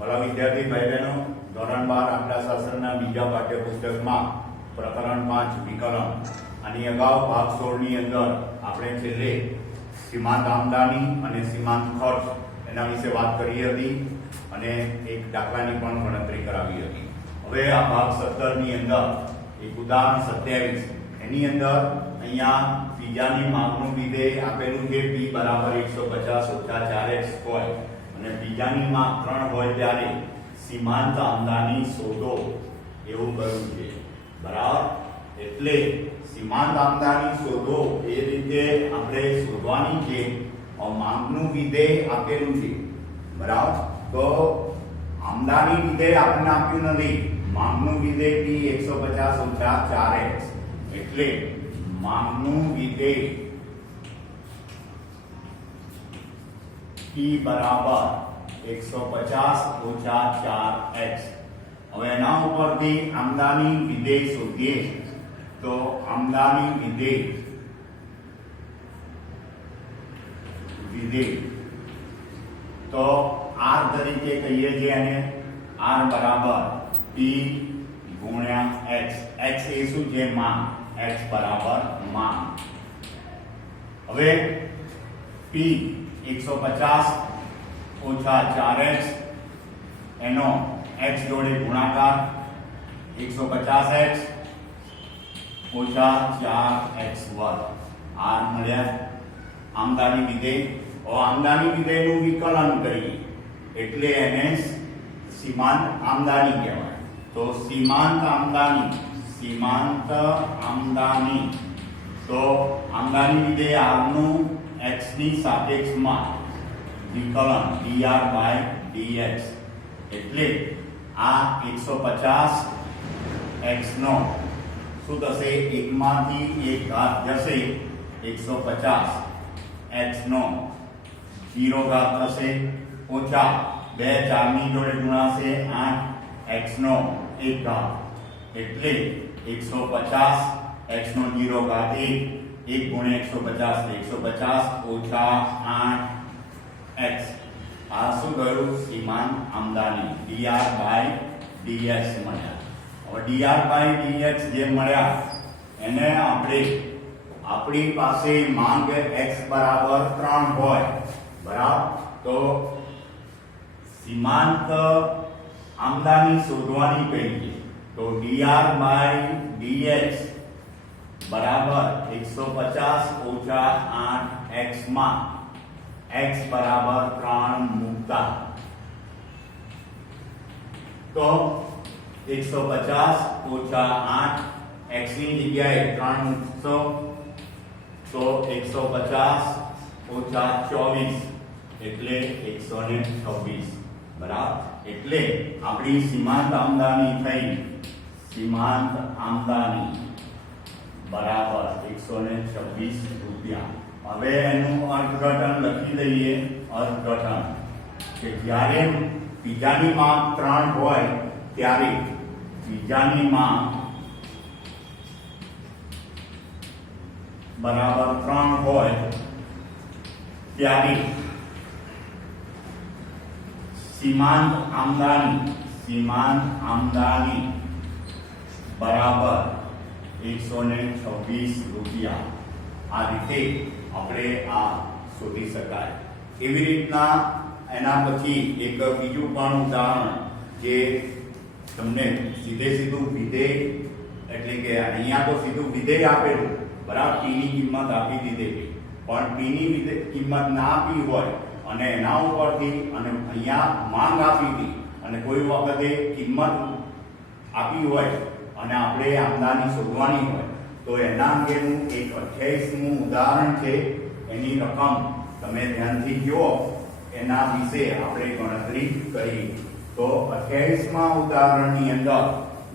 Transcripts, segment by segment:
ભલા વિદ્યાર્થી ભાઈ બહેનો, ધોરણ 12 આંકડા શાસ્ત્રના બીજા પાઠ્યપુસ્તકમાં પ્રકરણ 5 વિકલન આની અગાઉ ભાગ 16 ની અંદર આપણે છેલ્લે સીમાંત આમદની અને સીમાંત ખર્ચ એના વિશે વાત કરી હતી અને એક દાખલાની પણ ગણતરી કરાવી હતી. હવે આ ભાગ 17 ની અંદર એક ઉદાહરણ 27 એની અંદર અહીંયા બીજાની માંગનું વિધેય આપેલું છે p બરાબર 150 - 4x હોય અને બીજાની માંગ 3 હોય ત્યારે સીમાંત આમદની શોધો એવું કહ્યું છે. બરાબર, એટલે સીમાંત આમદની શોધો એ રીતે આપણે શોધવાની છે. માંગનું વિધેય આપેલું છે. બરાબર, તો આમદની વિધેય આપણને આપ્યું નથી. માંગનું વિધેય p 150 - 4x એટલે માંગનું વિધેય p બરાબર 150 - 4x. હવે એના ઉપરથી આમદની વિધેય શોધીએ તો આમદની વિધેય તો r તરીકે કહીએ છીએ અને r બરાબર p ગુણ્યા x. x એ શું છે? માંગ. x બરાબર માંગ. હવે p 150 - 4x એનો x જોડે ગુણાકાર 150x - 4x વર્ગ r મળ્યા આમદની વિધેય. આમદની વિધેયનું વિકલન કરીએ એટલે એને સીમાંત આમદની કહેવાય. તો સીમાંત આમદની તો આમદની વિધેય r નું x ની સાપેક્ષમાં વિકલન dr/dx એટલે આ 150x નો શું થશે? એકમાંથી એક ઘાત જશે 150x નો 0 ઘાત થશે ઓછા 2 4 ની જોડે ગુણાશે 8x નો 1 ઘાત એટલે 150x નો 0 ઘાત 1 ગુણ્યા 150 ઓછા 8x. આ શું ગયું? સીમાંત આમદની dr/dx મળ્યા. હવે dr/dx જે મળ્યા એને આપણે આપણી પાસે માંગ x બરાબર 3 હોય. બરાબર, તો સીમાંત આમદની શોધવાની કહીએ તો dr/dx બરાબર 150 - 8x માં x બરાબર 3 મૂકતા તો 150 - 8 x ની જગ્યાએ 3 મૂકશો તો 150 - 24 એટલે 126. બરાબર, એટલે આપણી સીમાંત આમદની થઈ સીમાંત આમદની બરાબર 126 રૂપિયા. હવે એનું અર્થઘટન લખી દઈએ. અર્થઘટન કે જ્યારે બીજાની માંગ 3 હોય ત્યારે બીજાની માંગ બરાબર 3 હોય ત્યારે સીમાંત આમદની બરાબર 126 રૂપિયા. આ રીતે આપણે આ શોધી શકાય. એવી રીતના એના પછી એક બીજું પણ ઉદાહરણ જે તમને સીધું વિધેય એટલે કે અહીંયા તો સીધું વિધેય આપેલું. બરાબર, p ની કિંમત આપી દીધેલી પણ p ની કિંમત ના આપી હોય અને એના ઉપરથી અને અહીંયા માંગ આપી હતી અને કોઈ વખતે કિંમત આપી હોય અને આપણે આમદની શોધવાની હોય તો એના અંગેનું એક 28મું ઉદાહરણ છે. એની રકમ તમે ધ્યાનથી જુઓ, એના વિશે આપણે ગણતરી કરી. તો 28મા ઉદાહરણની અંદર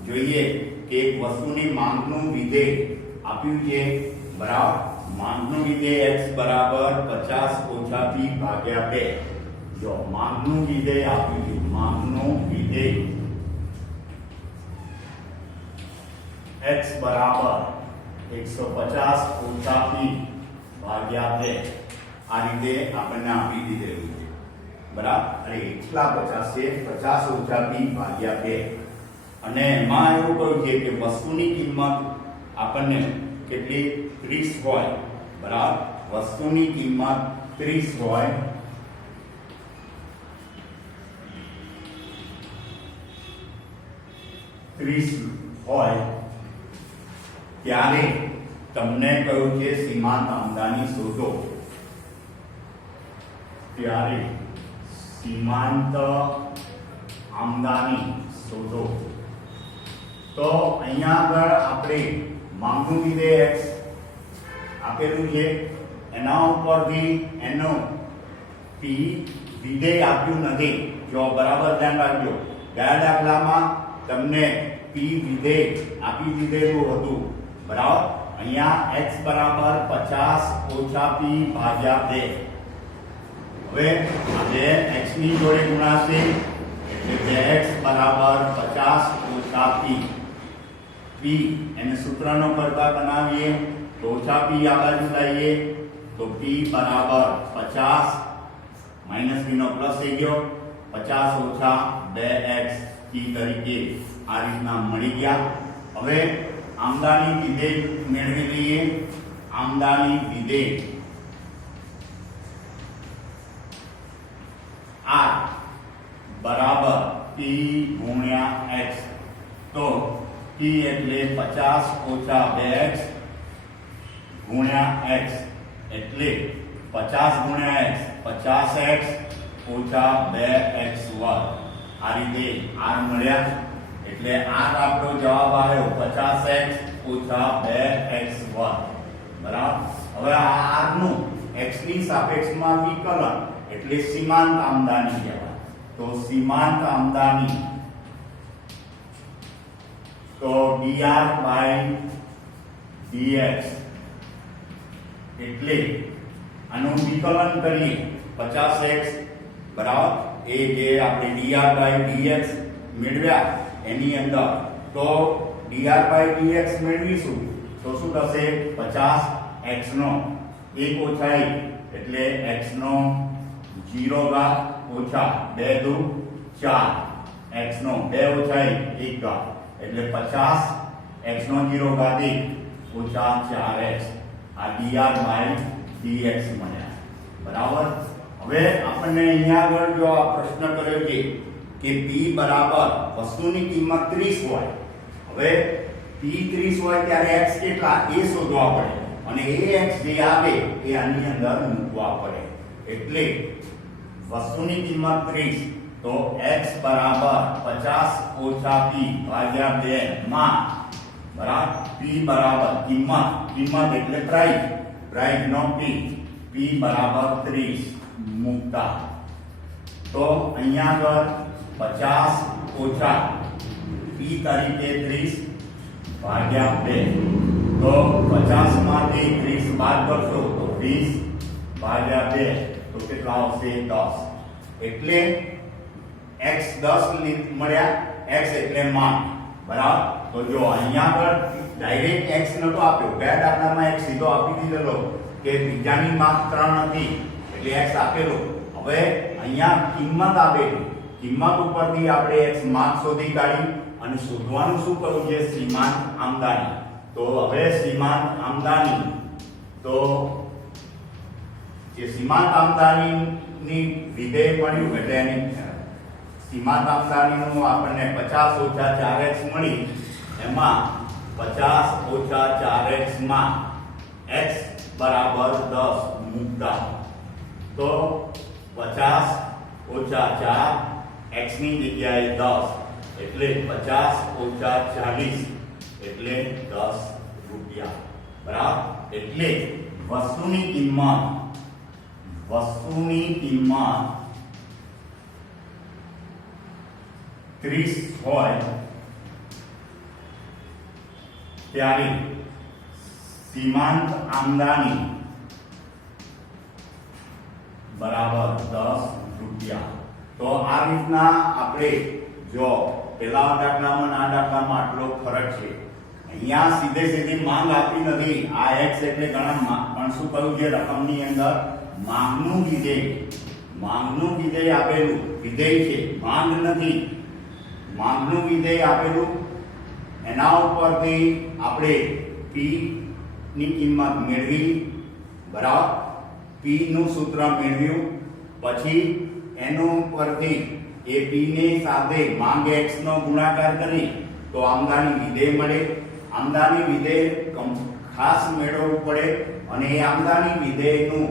જોઈએ કે એક વસ્તુની માંગનું વિધેય આપ્યું છે. બરાબર, માંગનું વિધેય x બરાબર 50 - p ભાગ્યા 2. જો માંગનું વિધેય આપ્યું છે, માંગનું વિધેય x બરાબર 150 - p ભાગ્યા 2 આ રીતે આપણને આપી દીધેલું છે. બરાબર. અરે એટલા 50 છે, 50 ઓછા p ભાગ્યા 2. અને એમાં એવું કહ્યું છે કે વસ્તુની કિંમત આપણને કેટલી 30 હોય. બરાબર. વસ્તુની કિંમત 30 હોય ત્યારે તમને કહ્યું છે સીમાંત આમદાની શોધો. ત્યારે સીમાંત આમદાની શોધો. તો અહીંયા આગળ આપણે માંગનું વિધેય x આપેલું છે, એના ઉપરથી એનો p વિધેય આપ્યું નથી. જો બરાબર ધ્યાન રાખજો, ગયા દાખલામાં તમને p વિધેય આપી દીધેલું હતું. બરાબર. અહીંયા x બરાબર 50 ઓછા p ભાગ્યા 2. હવે આજે x ની જોડે ગુણાશે એટલે 2x બરાબર 50 ઓછા p. p એને સૂત્રનો કરતા બનાવીએ તો ઓછા p આ બાજુ લાવીએ તો p બરાબર 50 માઈનસ p નો પ્લસ થઈ ગયો 50 ઓછા 2x p તરીકે આ રીતના મળી ગયા. હવે આમદાની વિધેય મેળવી લઈએ. આમદાની વિધેય r બરાબર p ગુણ્યા x. તો p એટલે 50 ઓછા 2x ગુણ્યા x એટલે 50 ગુણ્યા x 50x ઓછા 2x વર્ગ. આ રીતે r મળ્યા એટલે r આપણો જવાબ આવ્યો 50x ઓછા 2x વર્ગ. બરાબર. હવે આ r નું x ની સાપેક્ષમાં વિકલન એટલે સીમાંત આમદાની કહેવાય. તો સીમાંત આમદાની તો dr/dx એટલે આનું વિકલન કરીએ 50x બરાબર એ જે આપણે dr/dx મેળવ્યા એની અંદર તો dr/dx મેળવીશું તો શું થશે 50x નો 1 ઓછાઈ એટલે x નો 0 ઘાત ઓછા 2 દુ 4 x નો 2 ઓછાઈ 1 ઘાત એટલે 50 x નો 0 ઘાત 1 ઓછા 4x આ dr/dx મળ્યા. બરાબર. હવે આપણને અહીંયા આગળ જો આ પ્રશ્ન કર્યો છે કે p બરાબર વસ્તુની કિંમત 30 હોય. હવે p 30 હોય ત્યારે x કેટલા એ શોધવા પડે અને એ x જે આવે એ આની અંદર મૂકવા પડે. એટલે વસ્તુની કિંમત 30 તો x બરાબર 50 ઓછા p ભાગ્યા 2 માં બરાબર p બરાબર કિંમત એટલે પ્રાઇસ નો p બરાબર 30 મૂકતા તો અહીંયા આગળ 50 ઓછા p તરીકે 30 ભાગ્યા 2 તો 50 માંથી 30 બાદ કરશો તો 20 ભાગ્યા 2 તો કેટલા આવશે 10. એટલે x 10 મળ્યા. x એટલે मान. બરાબર. તો જો અહીંયા આગળ ડાયરેક્ટ x નતો આપ્યો, ગયા દાખલામાં x સીધો આપી દીધેલો કે બીજાની માપ 3 હતી એટલે x આપેલો. હવે અહીંયા કિંમત આપેલી, કિંમત ઉપરથી આપણે x માપ શોધી કાઢી અને શોધવાનું શું કરવું છે સીમાંત આમદાની. તો હવે સીમાંત આમદાની તો જે સીમાંત આમદાનીની વિધેય મળ્યું એટલે એની સીમાંત આમદાનીનું આપણને 50 ઓછા 4x મળી. એમાં 50 ઓછા 4x માં x બરાબર 10 મૂકતા તો 50 ઓછા 4 x ની જગ્યાએ 10 એટલે 50 ઓછા 40 એટલે 10 રૂપિયા. બરાબર. એટલે વસ્તુની કિંમત 30 હોય ત્યારે સીમાંત આમદાની બરાબર 10 રૂપિયા. તો આ રીતના આપણે જો પેલા દાખલામાં આ દાખલામાં આટલો ફરક છે. અહીંયા સીધી માંગ આપી નથી. આ x એટલે ગણનમાં પણ શું કહ્યું છે રકમની અંદર માંગનું વિધેય માંગનું વિધેય આપેલું, વિધેય છે, માંગ નથી, માંગનું વિધેય આપેલું, એના ઉપરથી આપણે P ની કિંમત મેળવી, બરાબર, P નું સૂત્ર મેળવ્યું, પછી એનું પરથી એ P ને સાથે માંગ x નો ગુણાકાર કરી તો આમદાની વિધેય મળે. આમદાની વિધેય ખાસ મેળવવું પડે અને એ આમદાની વિધેયનું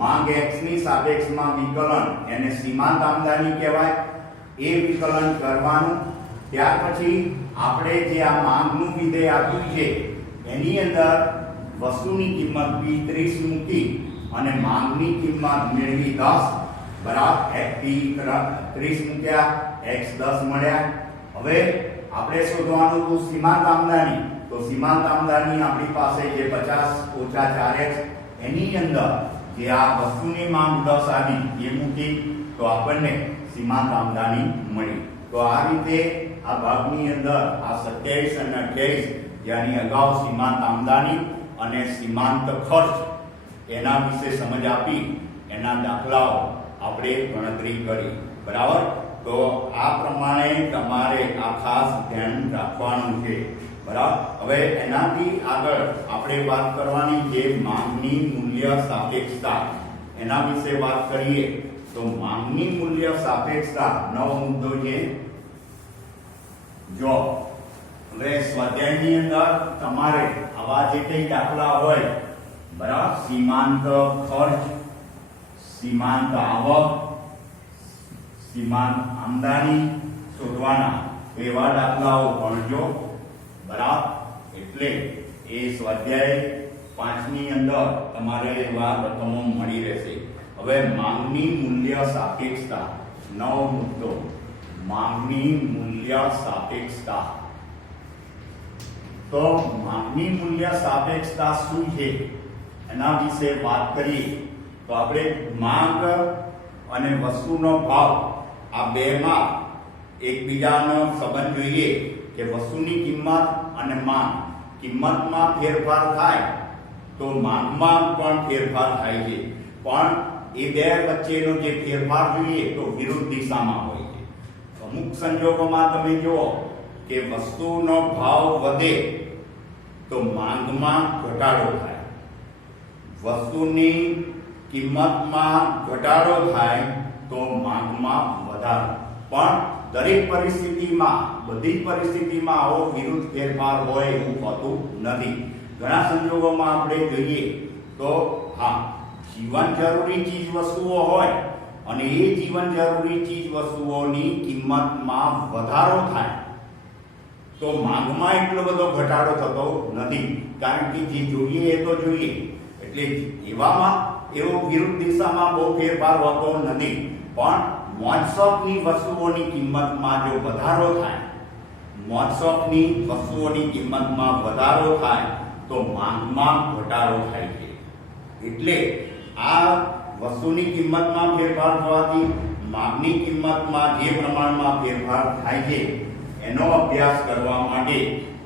માંગ x ની સાપેક્ષમાં વિકલન એને સીમાંત આમદાની કહેવાય. એ વિકલન કરવાનું. ત્યાર પછી આપણે જે આ માંગનું વિધેય આપ્યું છે એની અંદર વસ્તુની કિંમત P30 મૂકી અને માંગની કિંમત મેળવી 10, બરાબર, P30 મૂક્યા, x 10 મળ્યા. હવે આપણે શોધવાનું હતું સીમાંત આમદાની. તો સીમાંત આમદાની આપણી પાસે જે 50 - 4x એની અંદર જે આ વસ્તુની માંગ 10 આવી એ મૂકી તો આપણને સીમાંત આમદાની મળી. તો આ રીતે આ ભાગની અંદર આ 27 અને 28 જેની અગાઉ સીમાંત આમદાની અને સીમાંત ખર્ચ એના વિશે સમજ આપી, એના દાખલાઓ આપણે ગણતરી કરી, બરાબર. તો આ પ્રમાણે તમારે આ ખાસ ધ્યાન રાખવાનું છે, બરાબર. હવે એનાથી આગળ આપણે વાત કરવાની છે માંગની મૂલ્ય સાપેક્ષતા. એના વિશે વાત કરીએ તો માંગની મૂલ્ય સાપેક્ષતા નવો મુદ્દો છે. જો હવે સ્વાધ્યાયની અંદર તમારે આવા જે કઈ દાખલા હોય, બરાબર, સીમાંત ખર્ચ, સીમાંત આવક, સીમાંત આમદાની શોધવાના એવા દાખલાઓ ગણજો, બરાબર. એટલે એ સ્વાધ્યાય 5 ની અંદર તમારે એવા રકમો મળી રહેશે. હવે માંગની મૂલ્ય સાપેક્ષતા નવો મુદ્દો, માંગની મૂલ્ય સાપેક્ષતા. તો માંગની મૂલ્ય સાપેક્ષતા શું છે એના વિશે વાત કરીએ તો આપણે માંગ અને વસ્તુનો ભાવ આ બેમાં એકબીજાનો સંબંધ જોઈએ કે વસ્તુની કિંમત અને માંગ, કિંમતમાં ફેરફાર થાય તો માંગમાં પણ ફેરફાર થાય છે, પણ એ બે વચ્ચેનો જે ફેરફાર જોઈએ તો વિરુદ્ધ દિશામાં હોય છે. અમુક સંજોગોમાં તમે જુઓ કે વસ્તુનો ભાવ વધે તો માંગમાં ઘટાડો થાય, વસ્તુની કિંમતમાં ઘટાડો થાય તો માંગમાં વધારો. પણ દરેક પરિસ્થિતિમાં, બધી પરિસ્થિતિમાં આવો વિરુદ્ધ ફેરફાર હોય એવું હોતું નથી. ઘણા સંજોગોમાં આપણે જોઈએ તો હા, જીવન જરૂરી ચીજ વસ્તુઓ હોય અને એ જીવન જરૂરી ચીજ વસ્તુઓની કિંમતમાં વધારો થાય તો માંગમાં એટલો બધો ઘટાડો થતો નથી, કારણ કે જે જોઈએ એ તો જોઈએ. એટલે એવામાં એવો વિરુદ્ધ દિશામાં બહુ ફેરફાર હોતો નથી. પણ મોજશોખની વસ્તુઓની કિંમતમાં જો વધારો થાય, મોજશોખની વસ્તુઓની કિંમતમાં વધારો થાય તો માંગમાં ઘટાડો થાય છે. એટલે આ વસ્તુની કિંમતમાં ફેરફાર થવાથી માંગની કિંમતમાં જે પ્રમાણમાં ફેરફાર થાય છે એનો અભ્યાસ કરવા માટે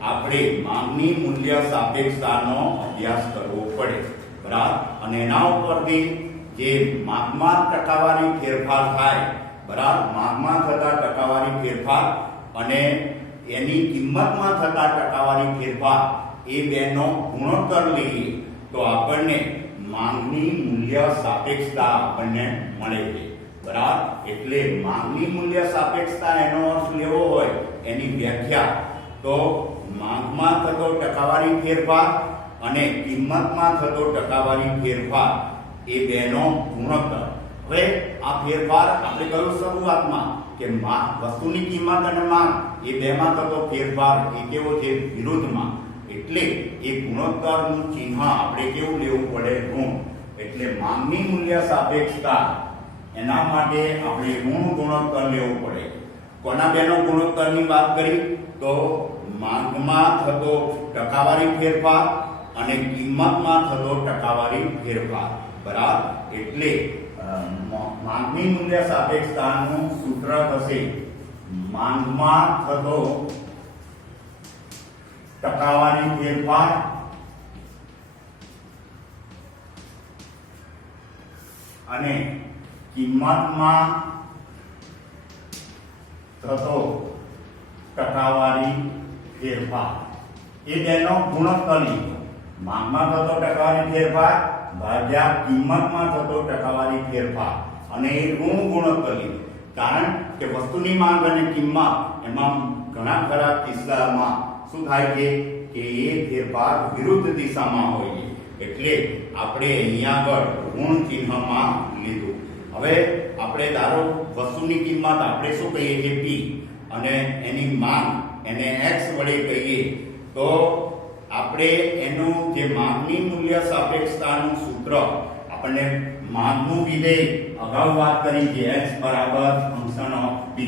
આપણે માંગની મૂલ્ય સાપેક્ષતાનો અભ્યાસ કરવો પડે, બરાબર. અને એના ઉપરથી જે માંગમાં ટકાવારી ફેરફાર થાય, બરાબર, માંગમાં થતા ટકાવારી ફેરફાર અને એની કિંમતમાં થતા ટકાવારી ફેરફાર એ બેનો ગુણોત્તર લઈએ તો આપણને માંગની મૂલ્ય સાપેક્ષતા આપણને મળે છે, બરાબર. એટલે માંગની મૂલ્ય સાપેક્ષતા એનો અર્થ લેવો હોય એની વ્યાખ્યા તો માંગમાં થતો ટકાવારી ફેરફાર અને કિંમતમાં થતો ટકાવારી ફેરફાર એ બેનો ગુણોત્તર. હવે આ ફેરફાર આપણે કહ્યું શરૂઆતમાં કે વસ્તુની કિંમત અને માંગ એ બેમાં થતો ફેરફાર એ કેવો છે? વિરુદ્ધમાં. એટલે એ ગુણોત્તરનું ચિહ્ન આપણે કેવું લેવું પડે? ઋણ. એટલે માંગની મૂલ્ય સાપેક્ષતા એના માટે આપણે ઋણ ગુણોત્તર લેવું પડે. કોના બેનો ગુણોત્તરની વાત કરી તો માંગમાં થતો ટકાવારી ફેરફાર અને કિંમતમાં થતો ટકાવારી ફેરફાર, બરાબર. એટલે માંગની મૂલ્ય સાપેક્ષતાનું સૂત્ર થશે માંગમાં થતો ટકાવારી ફેરફાર અને કિંમતમાં થતો ટકાવારી ફેરફાર એ બેનો ગુણોત્તર લીધો. માંગમાં થતો ટકાવારી ફેરફાર ભાગ્યા કિંમતમાં થતો ટકાવારી ફેરફાર અને એ ઋણ ગુણોત્તર લીધો. કારણ કે વસ્તુની માંગ અને કિંમત એમાં ઘણા ખરા કિસ્સામાં શું થાય છે કે એ ફેરફાર વિરુદ્ધ દિશામાં હોય છે. એટલે આપણે અહીંયા આગળ ઋણ ચિહ્નમાં લીધું. હવે આપણે ધારો વસ્તુની કિંમત આપણે શું કહીએ છીએ P અને એની માંગ એને x વડે કહીએ તો આપણે એનું જે માંગની મૂલ્ય સાપેક્ષતાનું સૂત્ર આપણને માંગનું વિધેય અગાઉ વાત કરી છે x બરાબર ફંક્શન ઓફ p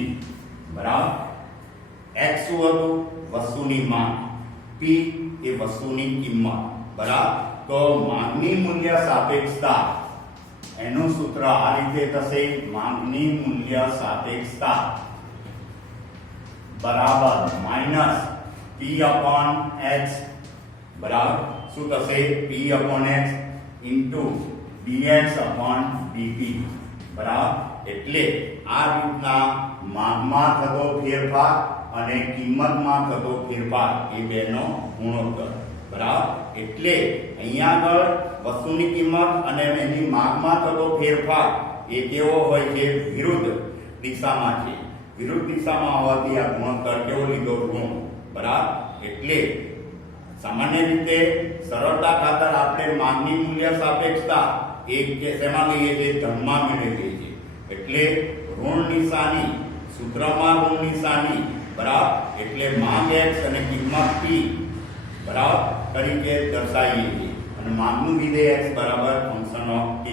બરાબર. x શું હતું? વસ્તુની માંગ. p એ વસ્તુની કિંમત બરાબર. તો માંગની મૂલ્ય સાપેક્ષતા એનું સૂત્ર આ રીતે થશે માંગની મૂલ્ય સાપેક્ષતા બરાબર માઈનસ p upon x બરાબર શું થશે p upon x into dx upon dt બરાબર. એટલે આ રીતના માંગમાં થતો ફેરફાર અને કિંમતમાં થતો ફેરફાર એ બેનો ગુણોત્તર બરાબર. એટલે અહીંયા આગળ વસ્તુની કિંમત અને એની માંગમાં થતો ફેરફાર એ કેવો હોય છે? વિરુદ્ધ દિશામાં છે. વિરુદ્ધ દિશામાં હોવાથી આ ગુણોત્તર કેવો લીધો? ઋણ બરાબર. એટલે સામાન્ય રીતે સરળતા ખાતર આપણે માંગની મૂલ્ય સાપેક્ષતા એક કે શેમાં લઈએ છીએ? ધનમાં મેળવીએ છીએ. એટલે ઋણ નિશાની સૂત્રમાં ઋણ નિશાની બરાબર. એટલે માંગ x અને કિંમત p બરાબર તરીકે દર્શાવીએ છીએ અને માંગનું વિધેય x બરાબર ફંક્શન ઓફ t.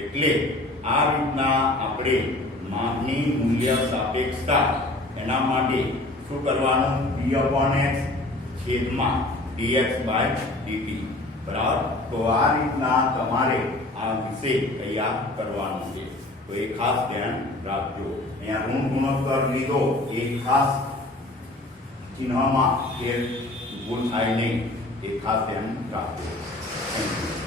એટલે આ રીતના આપણે માંગની મૂલ્ય સાપેક્ષતા એના માટે શું કરવાનું? p upon x છેદમાં dx by dt બરાબર. તો આ રીતના તમારે આ વિષય તૈયાર કરવાનું છે. તો એ ખાસ ધ્યાન રાખજો. અહીંયા ઋણ ગુણોત્તર લીધો એ ખાસ ચિહ્નમાં ફેર ભૂલ થાય નહીં એ ખાસ ધ્યાન રાખજો. Thank you.